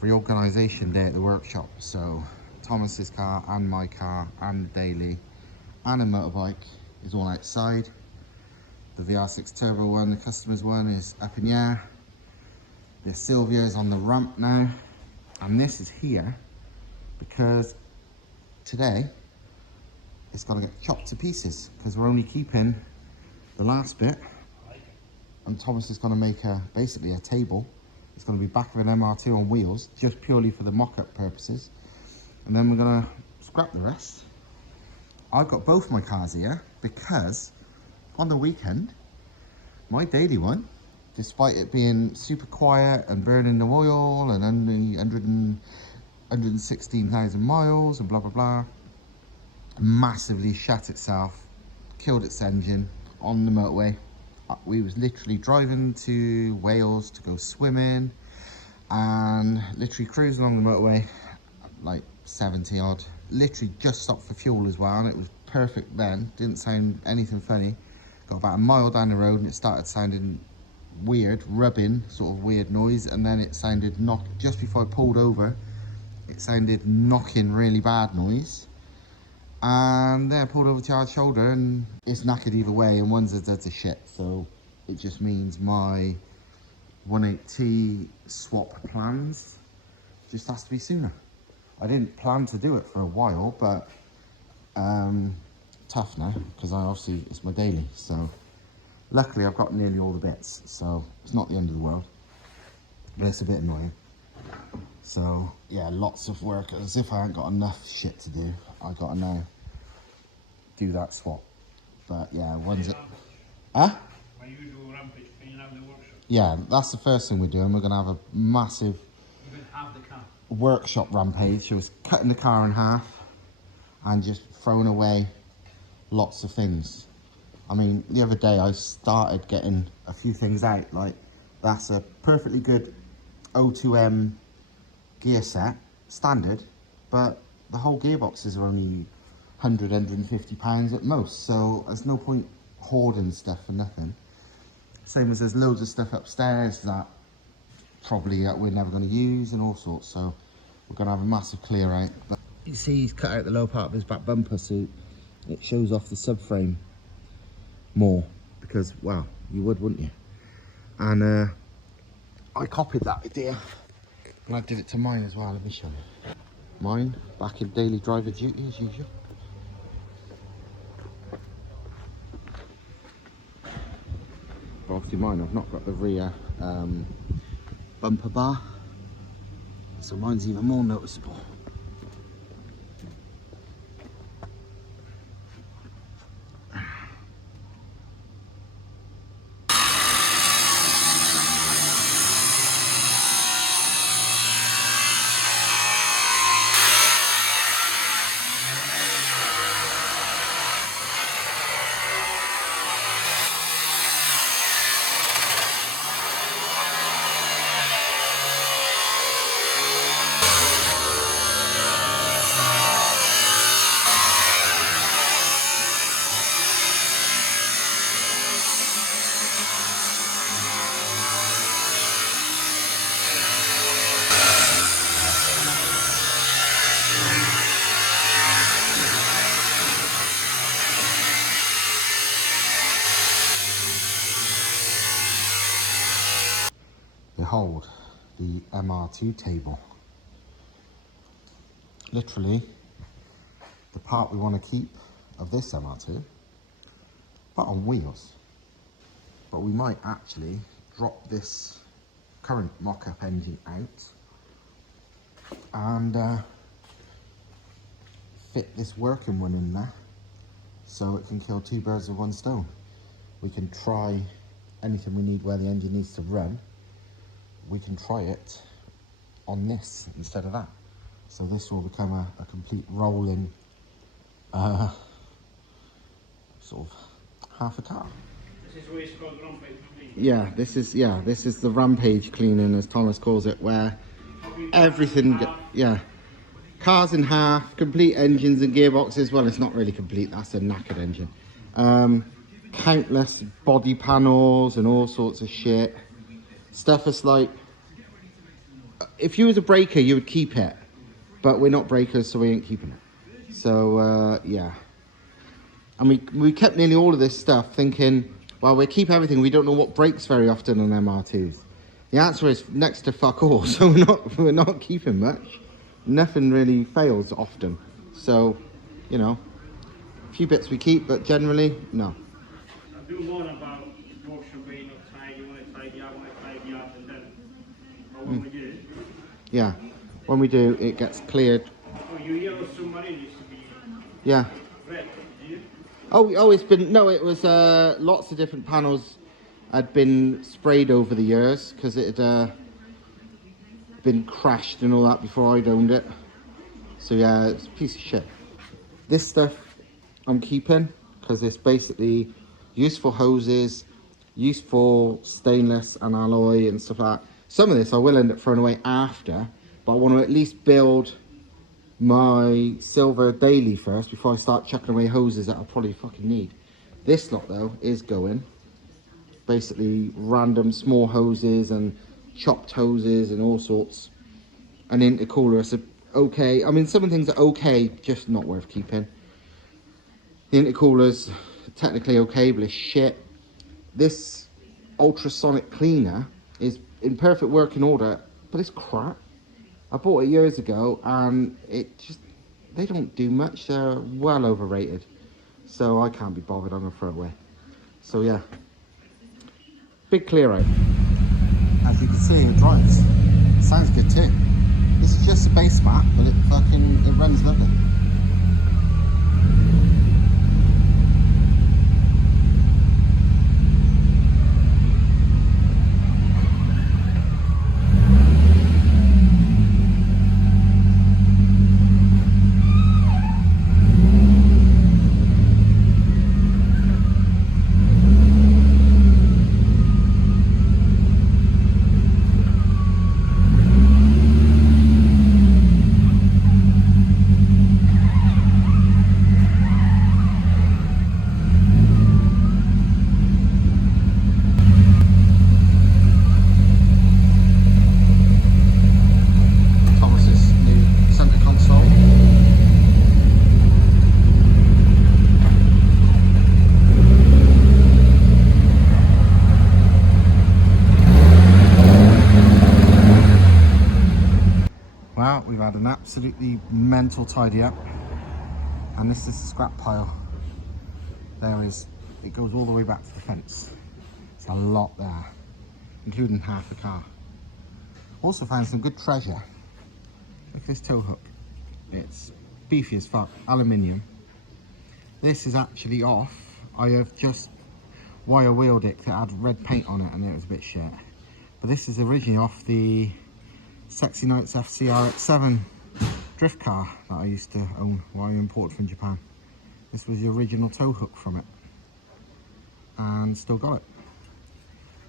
reorganization day at the workshop. So Thomas's car and my car and the daily and a motorbike is all outside. The VR6 turbo one, the customer's one, is up in the air. The Silvia is on the ramp now, and this is here because today it's got to get chopped to pieces because we're only keeping the last bit, and Thomas is going to make basically a table. It's going to be back of an MR2 on wheels, just purely for the mock-up purposes, and then we're going to scrap the rest. I've got both my cars here because on the weekend, my daily one, despite it being super quiet and burning no oil and only 116,000 miles and blah, blah, blah, massively shat itself, killed its engine on the motorway. We was literally driving to Wales to go swimming and literally cruising along the motorway, like 70 odd, literally just stopped for fuel as well, and it was perfect then, didn't sound anything funny. Got about a mile down the road and it started sounding weird, rubbing, sort of weird noise, and then it sounded just before I pulled over, it sounded knocking really bad noise. And then I pulled over to our shoulder and it's knackered either way, and one's a dead to shit, so it just means my 1.8T swap plans just has to be sooner. I didn't plan to do it for a while, but tough now because obviously it's my daily, so luckily I've got nearly all the bits, so it's not the end of the world, but it's a bit annoying. So yeah, lots of work, as if I ain't got enough shit to do. I gotta now do that swap. But yeah, one's it. Huh? My usual rampage cleaning out the workshop. Yeah, that's the first thing we're doing. We're gonna have a massive workshop rampage. She was cutting the car in half and just throwing away lots of things. I mean, the other day I started getting a few things out, like that's a perfectly good O2M gear set, standard, but the whole gearboxes are only 100, 150 pounds at most, so there's no point hoarding stuff for nothing. Same as there's loads of stuff upstairs that probably we're never going to use and all sorts, so we're going to have a massive clear out. But you see he's cut out the lower part of his back bumper so it shows off the subframe more, because, well, you would, wouldn't you? And I copied that idea and I did it to mine as well. Let me show you. Mine, back in daily driver duty as usual. But obviously mine, I've not got the rear bumper bar, so mine's even more noticeable. Behold the MR2 table. Literally the part we want to keep of this MR2, but on wheels. But we might actually drop this current mock-up engine out and fit this working one in there, so it can kill two birds with one stone. We can try anything we need where the engine needs to run. We can try it on this instead of that. So this will become a complete rolling sort of half a car. This is what it's called rampage cleaning. Yeah, this is the rampage cleaning, as Thomas calls it, where everything, cars in half, complete engines and gearboxes. Well, it's not really complete, that's a knackered engine. Countless body panels and all sorts of shit. Stuff that's like if you was a breaker, you would keep it. But we're not breakers, so we ain't keeping it. So, yeah. And we kept nearly all of this stuff thinking, well, we keep everything. We don't know what breaks very often on MR2s. The answer is next to fuck all. So we're not keeping much. Nothing really fails often. So, you know, a few bits we keep, but generally, no. I do more about workshop being not tidy, want to tidy up, and then when we do. Yeah, when we do, it gets cleared. Oh, your yellow submarine used to be Yeah. red, do you? Oh, it's been, no, it was lots of different panels had been sprayed over the years because it had been crashed and all that before I'd owned it. So yeah, it's a piece of shit. This stuff I'm keeping because it's basically useful hoses, useful stainless and alloy and stuff like that. Some of this I will end up throwing away after, but I want to at least build my silver daily first before I start chucking away hoses that I'll probably fucking need. This lot though is going. Basically random small hoses and chopped hoses and all sorts. An intercooler is okay. I mean, some of the things are okay, just not worth keeping. The intercooler's technically okay, but it's shit. This ultrasonic cleaner is in perfect working order, but it's crap. I bought it years ago and it just, they don't do much. They're well overrated. So I can't be bothered, I'm gonna throw it away. So yeah, big clear out. As you can see, it drives. Sounds good too. This is just a base map, but it runs lovely. Well, we've had an absolutely mental tidy up, and this is the scrap pile. It goes all the way back to the fence. It's a lot there, including half a car. Also found some good treasure. Look at this tow hook. It's beefy as fuck, aluminium. This is actually off. I have just wire wheeled it that had red paint on it and it was a bit shit. But this is originally off the Sexy Nights FCRX7 drift car that I used to own while I imported from Japan. This was the original tow hook from it, and still got it.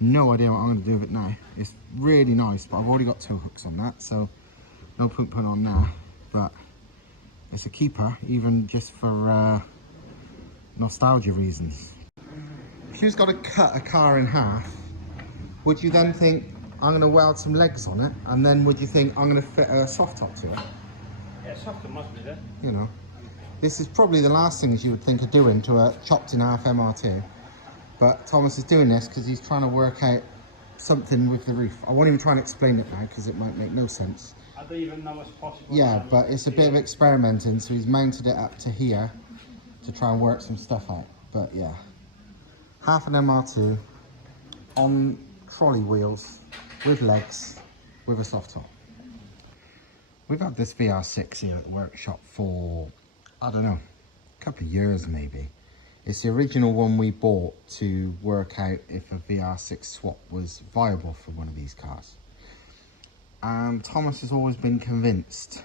No idea what I'm going to do with it now. It's really nice, but I've already got tow hooks on that, so no point putting on there. But it's a keeper, even just for nostalgia reasons. If you was got to cut a car in half, would you then think, I'm going to weld some legs on it, and then would you think I'm going to fit a soft top to it? Yeah, soft must be there. You know, this is probably the last things you would think of doing to a chopped in half MR2. But Thomas is doing this because he's trying to work out something with the roof. I won't even try and explain it now because it might make no sense. I don't even know what's possible. Yeah, but it's a bit of experimenting, so he's mounted it up to here to try and work some stuff out. But yeah, half an MR2 on trolley wheels with legs with a soft top. We've had this VR6 here at the workshop for, I don't know, a couple of years maybe. It's the original one we bought to work out if a VR6 swap was viable for one of these cars. And Thomas has always been convinced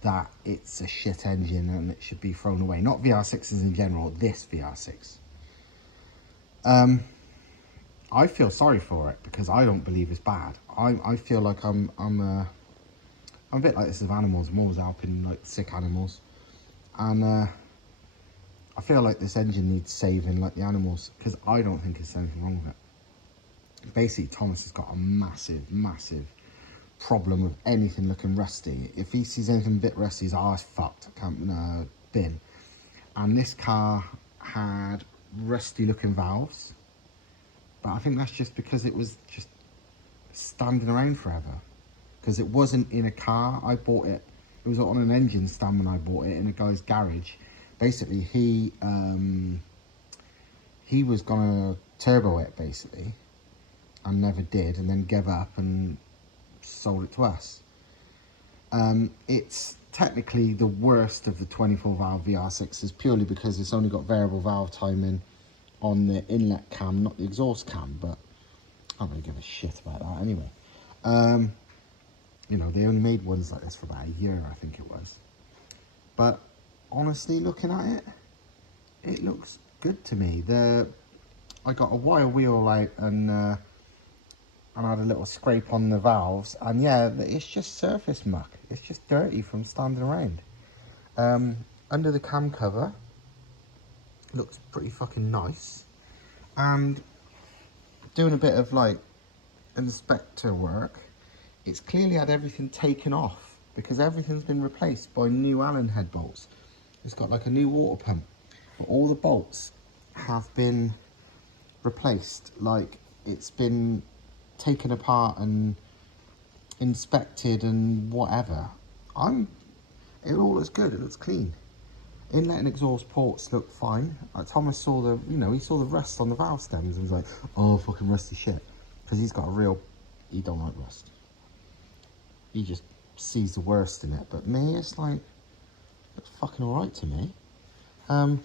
that it's a shit engine and it should be thrown away. Not VR6s in general, this VR6. I feel sorry for it because I don't believe it's bad. I feel like I'm a bit like this with animals. I'm always helping like sick animals, and I feel like this engine needs saving like the animals because I don't think there's anything wrong with it. Basically, Thomas has got a massive problem with anything looking rusty. If he sees anything a bit rusty, he's like, oh, it's fucked, I can't bin. And this car had rusty looking valves, but I think that's just because it was just standing around forever, because it wasn't in a car. I bought it, it was on an engine stand when I bought it in a guy's garage. Basically he was gonna turbo it basically and never did, and then gave up and sold it to us. It's technically the worst of the 24 valve VR6s purely because it's only got variable valve timing on the inlet cam, not the exhaust cam, but I don't really give a shit about that anyway. You know, they only made ones like this for about a year, I think it was. But honestly, looking at it, it looks good to me. I got a wire wheel out and I had a little scrape on the valves, and yeah, it's just surface muck. It's just dirty from standing around. Under the cam cover, looks pretty fucking nice. And doing a bit of like inspector work, it's clearly had everything taken off because everything's been replaced by new Allen head bolts. It's got like a new water pump, but all the bolts have been replaced. Like, it's been taken apart and inspected and whatever. It all looks good, it looks clean. Inlet and exhaust ports look fine. Thomas saw the, you know, he saw the rust on the valve stems and was like, oh, fucking rusty shit. Because he's got a real, he don't like rust. He just sees the worst in it. But me, it's like, looks fucking alright to me. I've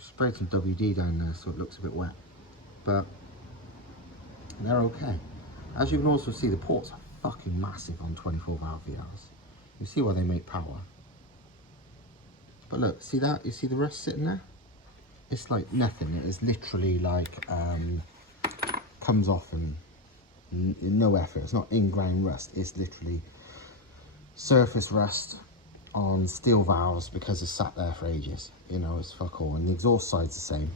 sprayed some WD down there so it looks a bit wet. But they're okay. As you can also see, the ports are fucking massive on 24 valve VRs. You see why they make power. But look, see that? You see the rust sitting there? It's like nothing. It is literally like, comes off and no effort. It's not in-ground rust. It's literally surface rust on steel valves because it's sat there for ages. You know, it's fuck all. And the exhaust side's the same.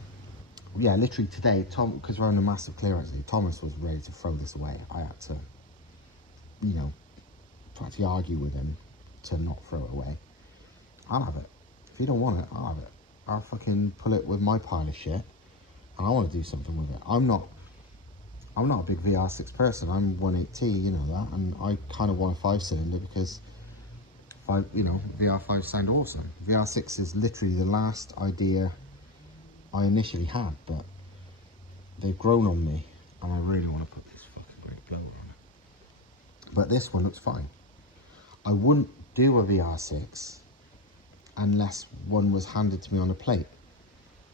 Yeah, literally today, because we're on a massive clearance day, Thomas was ready to throw this away. I had to, you know, practically argue with him to not throw it away. I'll have it. If you don't want it, I'll have it. I'll fucking pull it with my pile of shit, and I want to do something with it. I'm not a big VR6 person. I'm 180T, you know that, and I kind of want a 5-cylinder because, you know, VR5 sound awesome. VR6 is literally the last idea I initially had, but they've grown on me, and I really want to put this fucking great blower on it. But this one looks fine. I wouldn't do a VR6 unless one was handed to me on a plate,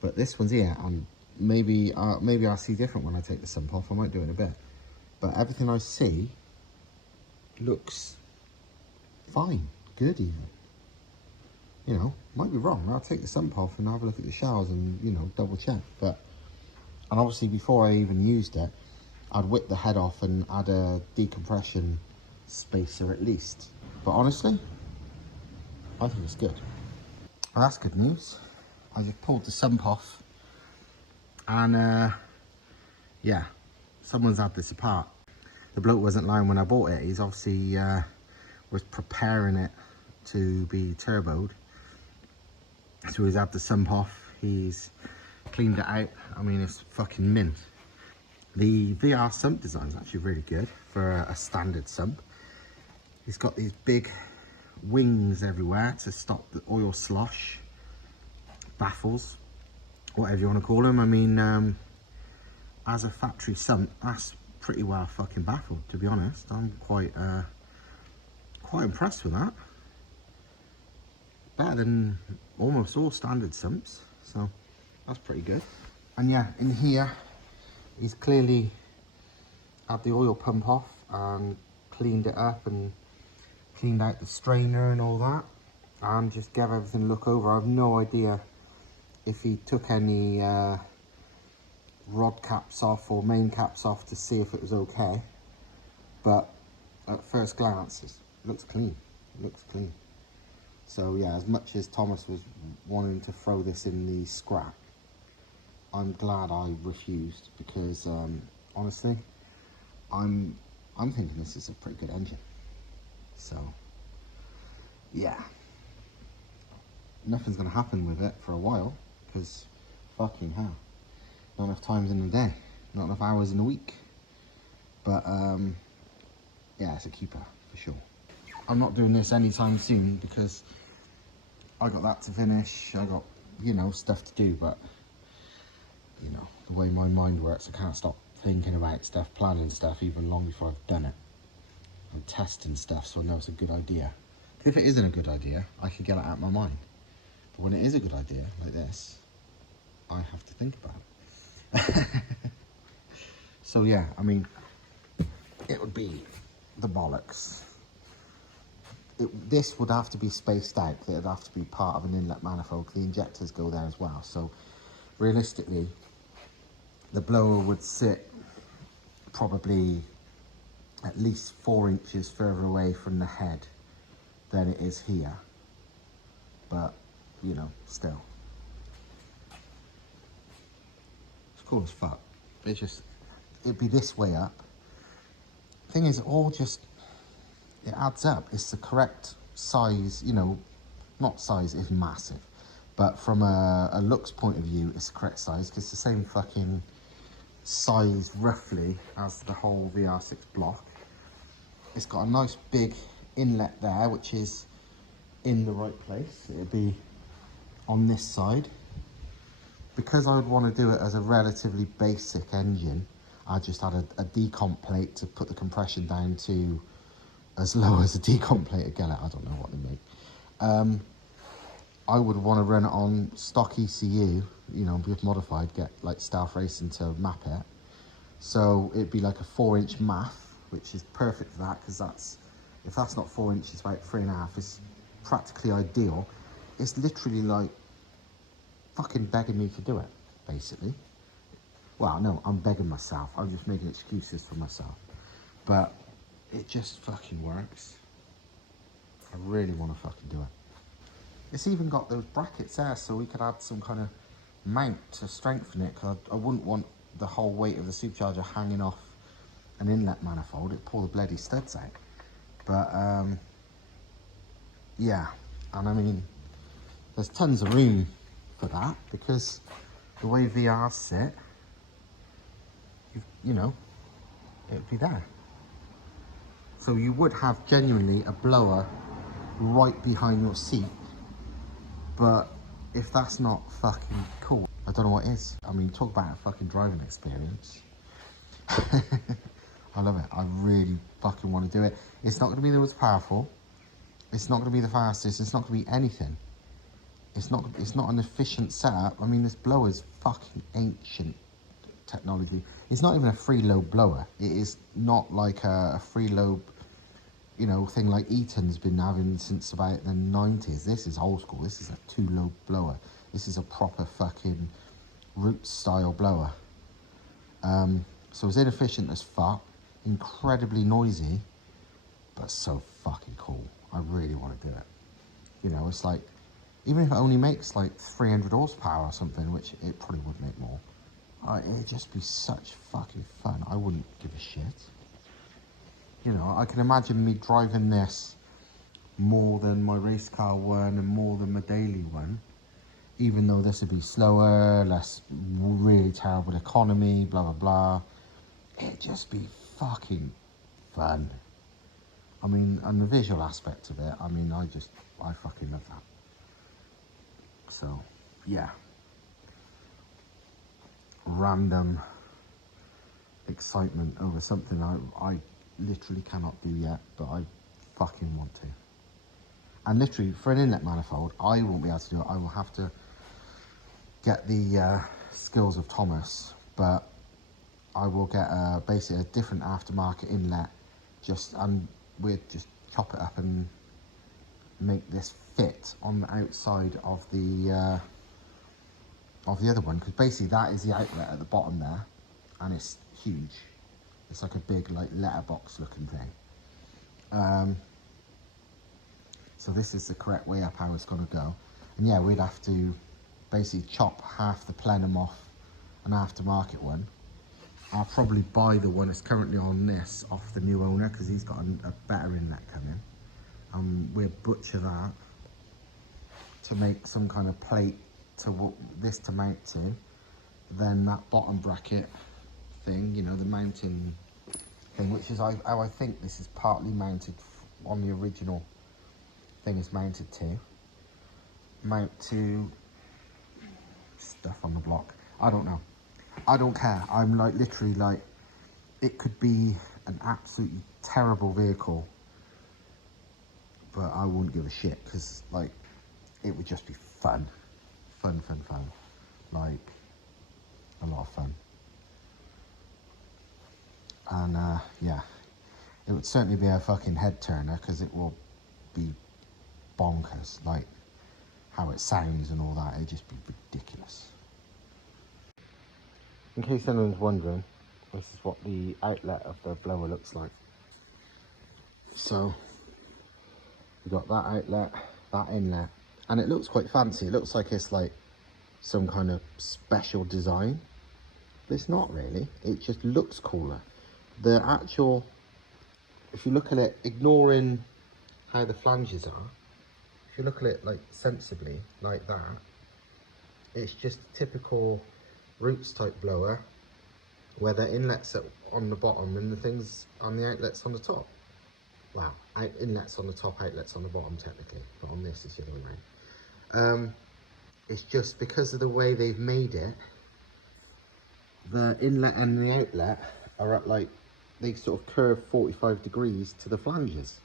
but this one's here, and maybe I'll see different when I take the sump off. I might do it in a bit, but everything I see looks fine, good even. You know, might be wrong. I'll take the sump off and have a look at the showers and, you know, double check. And obviously before I even used it, I'd whip the head off and add a decompression spacer at least. But honestly, I think it's good. Well, that's good news. I just pulled the sump off, and yeah, someone's had this apart. The bloke wasn't lying when I bought it. He's obviously was preparing it to be turboed. So he's had the sump off, he's cleaned it out. I mean, it's fucking mint. The VR sump design is actually really good for a standard sump. He's got these big wings everywhere to stop the oil slosh, baffles, whatever you want to call them. I mean, as a factory sump, that's pretty well fucking baffled, to be honest. I'm quite impressed with that. Better than almost all standard sumps, so that's pretty good. And yeah, in here, he's clearly had the oil pump off and cleaned it up and cleaned out the strainer and all that, and just gave everything a look over. I have no idea if he took any rod caps off or main caps off to see if it was okay, but at first glance it looks clean. It looks clean. So yeah, as much as Thomas was wanting to throw this in the scrap, I'm glad I refused, because honestly, I'm thinking this is a pretty good engine. So yeah, nothing's gonna happen with it for a while because fucking hell, not enough times in the day, not enough hours in a week. But yeah, it's a keeper for sure. I'm not doing this anytime soon because I got that to finish. I got, you know, stuff to do, but you know, the way my mind works, I can't stop thinking about stuff, planning stuff even long before I've done it. I'm testing stuff so I know it's a good idea. If it isn't a good idea, I can get it out of my mind. But when it is a good idea, like this, I have to think about it. So yeah, I mean, it would be the bollocks. This would have to be spaced out. It would have to be part of an inlet manifold. The injectors go there as well. So realistically, the blower would sit probably at least 4 inches further away from the head than it is here. But, you know, still. It's cool as fuck. It's just, it'd be this way up. Thing is, it adds up. It's the correct size, you know, not size, it's massive. But from a looks point of view, it's the correct size because it's the same fucking size roughly as the whole VR6 block. It's got a nice big inlet there, which is in the right place. It'd be on this side. Because I would want to do it as a relatively basic engine, I just had a decomp plate to put the compression down to as low as a decomp plate would get it. I don't know what they make. I would want to run it on stock ECU, you know, with modified, get like Stealth Racing to map it. So it'd be like a 4-inch math, which is perfect for that, because that's, if that's not 4 inches, about 3.5, it's practically ideal. It's literally like fucking begging me to do it, basically. Well, no, I'm begging myself. I'm just making excuses for myself. But it just fucking works. I really want to fucking do it. It's even got those brackets there, so we could add some kind of mount to strengthen it, because I wouldn't want the whole weight of the supercharger hanging off an inlet manifold. It'd pull the bloody studs out. But yeah, and I mean, there's tons of room for that, because the way VRs sit, you know, it'd be there. So you would have genuinely a blower right behind your seat. But if that's not fucking cool, I don't know what is. I mean, talk about a fucking driving experience. I love it. I really fucking want to do it. It's not going to be the most powerful. It's not going to be the fastest. It's not going to be anything. It's not an efficient setup. I mean, this blower's fucking ancient technology. It's not even a freeload blower. It is not like a freeload, you know, thing like Eaton's been having since about the 90s. This is old school. This is a 2-load blower. This is a proper fucking Roots style blower. So it's inefficient as fuck, incredibly noisy, but so fucking cool. I really want to do it. You know, it's like, even if it only makes like 300 horsepower or something, which it probably would make more, it'd just be such fucking fun. I wouldn't give a shit. You know, I can imagine me driving this more than my race car one and more than my daily one, even though this would be slower, less really terrible economy, blah, blah, blah. It'd just be fucking fun. I mean, and the visual aspect of it, I mean, I fucking love that. So, yeah. Random excitement over something I literally cannot do yet, but I fucking want to. And literally, for an inlet manifold, I won't be able to do it. I will have to get the skills of Thomas, but I will get basically a different aftermarket inlet, and we'll just chop it up and make this fit on the outside of the other one, because basically that is the outlet at the bottom there, and it's huge. It's like a big like letterbox looking thing. So this is the correct way up how it's going to go. And yeah, we'd have to basically chop half the plenum off an aftermarket one, I'll probably buy the one that's currently on this off the new owner because he's got a better inlet coming. We'll butcher that to make some kind of plate to this to mount to. Then that bottom bracket thing, you know, the mounting thing, which is how I think this is partly mounted on the original thing is mounted to. Mount to stuff on the block. I don't know. I don't care. I'm like literally like, it could be an absolutely terrible vehicle, but I wouldn't give a shit because like it would just be fun. Fun. Like a lot of fun. And yeah, it would certainly be a fucking head turner because it will be bonkers, like how it sounds and all that. It'd just be ridiculous. In case anyone's wondering, this is what the outlet of the blower looks like. So we've got that outlet, that inlet, and it looks quite fancy. It looks like it's like some kind of special design. But it's not really. It just looks cooler. The actual, if you look at it, ignoring how the flanges are, if you look at it like sensibly, like that, it's just a typical roots type blower where the inlets are on the bottom and the things on the outlets on the top. Wow, inlets on the top, outlets on the bottom technically, but on this it's the other way around. It's just because of the way they've made it, the inlet and the outlet are at like, they sort of curve 45 degrees to the flanges.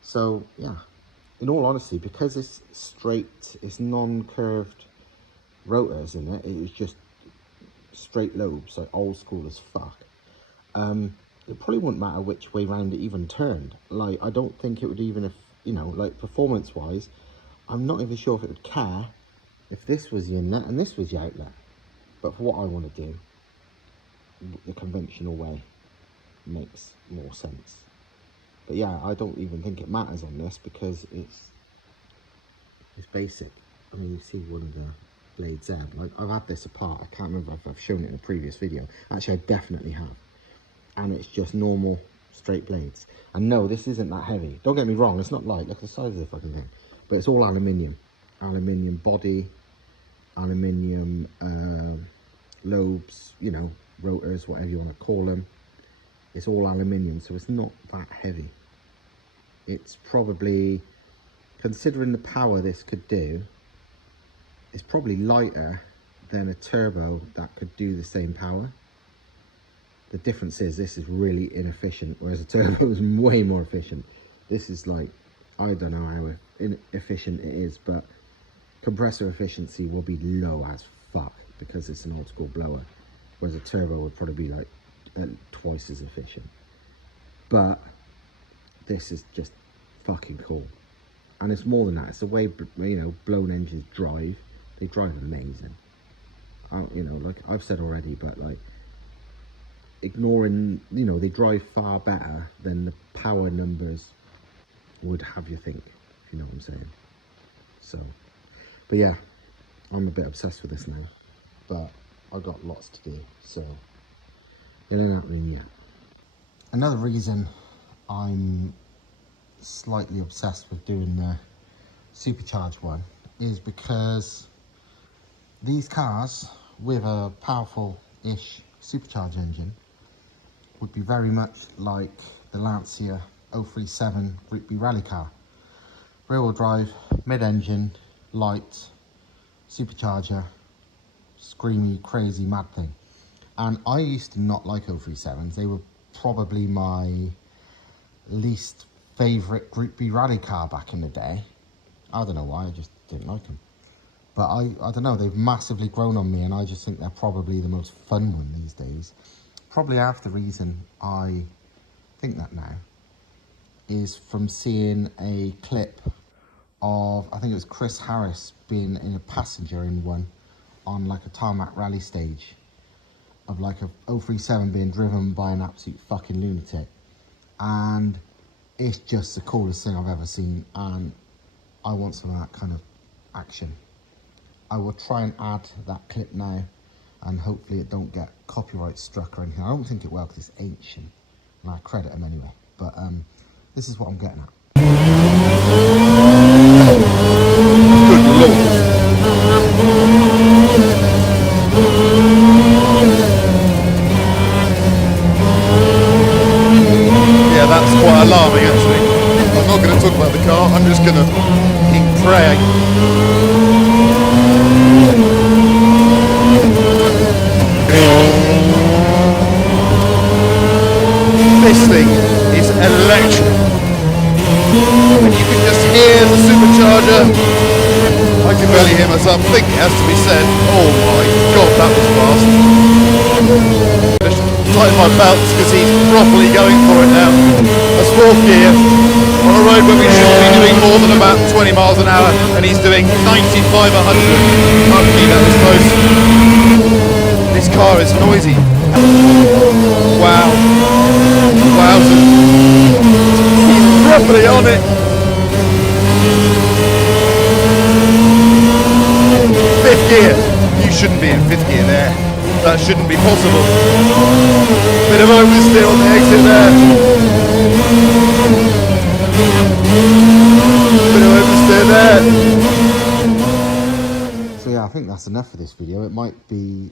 So yeah, in all honesty, because it's straight, it's non-curved rotors in it, it was just straight lobes, like old school as fuck. It probably wouldn't matter which way round it even turned. Like, I don't think it would even, if you know, like performance wise, I'm not even sure if it would care if this was the inlet and this was the outlet. But for what I want to do, the conventional way makes more sense. But yeah, I don't even think it matters on this because it's basic. I mean, you see one of the blades there. Like, I've had this apart. I can't remember if I've shown it in a previous video. Actually, I definitely have. And it's just normal straight blades. And no, this isn't that heavy. Don't get me wrong, it's not light. Look at the size of the fucking thing. But it's all aluminium. Aluminium body, aluminium lobes, you know, rotors, whatever you want to call them. It's all aluminium, so it's not that heavy. It's probably, considering the power this could do, it's probably lighter than a turbo that could do the same power. The difference is this is really inefficient, whereas a turbo is way more efficient. This is like, I don't know how inefficient it is, but compressor efficiency will be low as fuck because it's an old school blower, whereas a turbo would probably be like twice as efficient. But this is just fucking cool, and it's more than that. It's the way, you know, blown engines drive. They drive amazing. You know, like I've said already, but like, ignoring, you know, they drive far better than the power numbers would have you think, if you know what I'm saying. So, but yeah, I'm a bit obsessed with this now, but I've got lots to do, so it ain't happening yet. Another reason I'm slightly obsessed with doing the supercharged one is because these cars with a powerful-ish supercharged engine would be very much like the Lancia 037 Group B rally car. Rear-wheel drive, mid-engine, light, supercharger, screamy, crazy, mad thing. And I used to not like 037s. They were probably my least favourite Group B rally car back in the day. I don't know why, I just didn't like them. But I don't know, they've massively grown on me, and I just think they're probably the most fun one these days. Probably half the reason I think that now is from seeing a clip of, I think it was Chris Harris being in a passenger in one on like a tarmac rally stage of like a 037 being driven by an absolute fucking lunatic. And it's just the coolest thing I've ever seen, and I want some of that kind of action. I will try and add that clip now and hopefully it don't get copyright struck or anything. I don't think it will because it's ancient, and I credit them anyway. But this is what I'm getting at. Good lord. Yeah, that's quite alarming actually. I'm not going to talk about the car, I'm just going to pray. This thing is electric. And you can just hear the supercharger. I can barely hear myself think, it has to be said. Oh my god, that was fast. Just tighten my belts because he's properly going for it now. That's fourth gear on a road where we shouldn't be doing more than about 20 miles an hour, and he's doing 95, 100. Fuck me, that was close. This car is noisy. Wow. Wowzers. He's properly on it. Fifth gear. You shouldn't be in fifth gear there. That shouldn't be possible. Bit of oversteer on the exit there. Bit of oversteer there. So yeah, I think that's enough for this video. It might be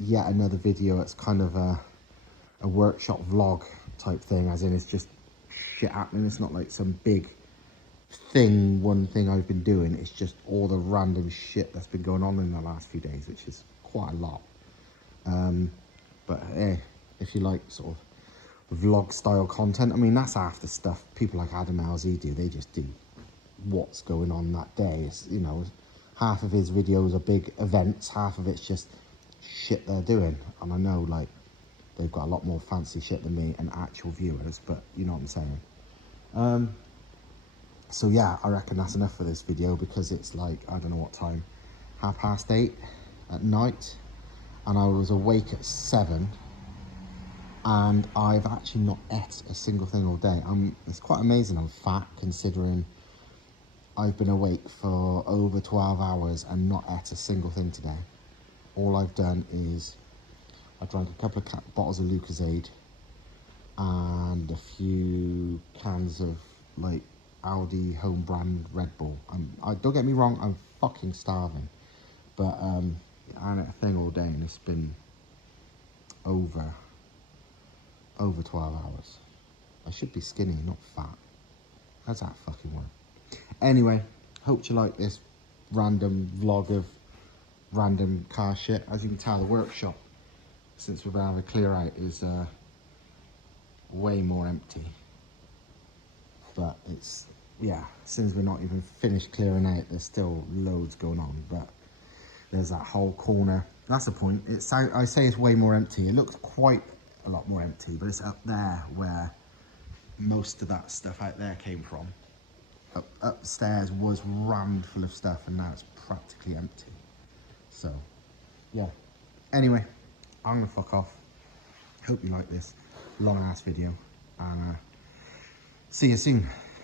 yet another video that's kind of a workshop vlog type thing, as in it's just shit happening. It's not like some big thing, one thing I've been doing. It's just all the random shit that's been going on in the last few days, which is quite a lot. But if you like sort of vlog style content, I mean, that's half the stuff people like Adam LZ do. They just do what's going on that day. It's, you know, half of his videos are big events, half of it's just shit they're doing. And I know, like, they've got a lot more fancy shit than me and actual viewers, but you know what I'm saying. So yeah, I reckon that's enough for this video, because it's like, I don't know what time, 8:30 at night, and I was awake at 7, and I've actually not ate a single thing all day. It's quite amazing I'm fat, considering I've been awake for over 12 hours and not ate a single thing today. All I've done is I drank a couple of bottles of Lucozade and a few cans of like Aldi home brand Red Bull. Don't get me wrong, I'm fucking starving, but I had a thing all day, and it's been over 12 hours. I should be skinny, not fat. How's that fucking work? Anyway, hope you like this random vlog of random car shit. As you can tell, the workshop, since we've been having a clear out, is way more empty. But it's, yeah, since we're not even finished clearing out, there's still loads going on. But there's that whole corner. That's the point. I say it's way more empty. It looks quite a lot more empty, but it's up there where most of that stuff out there came from. Upstairs was rammed full of stuff, and now it's practically empty. So, yeah. Anyway, I'm gonna fuck off. Hope you like this long ass video, and see you soon.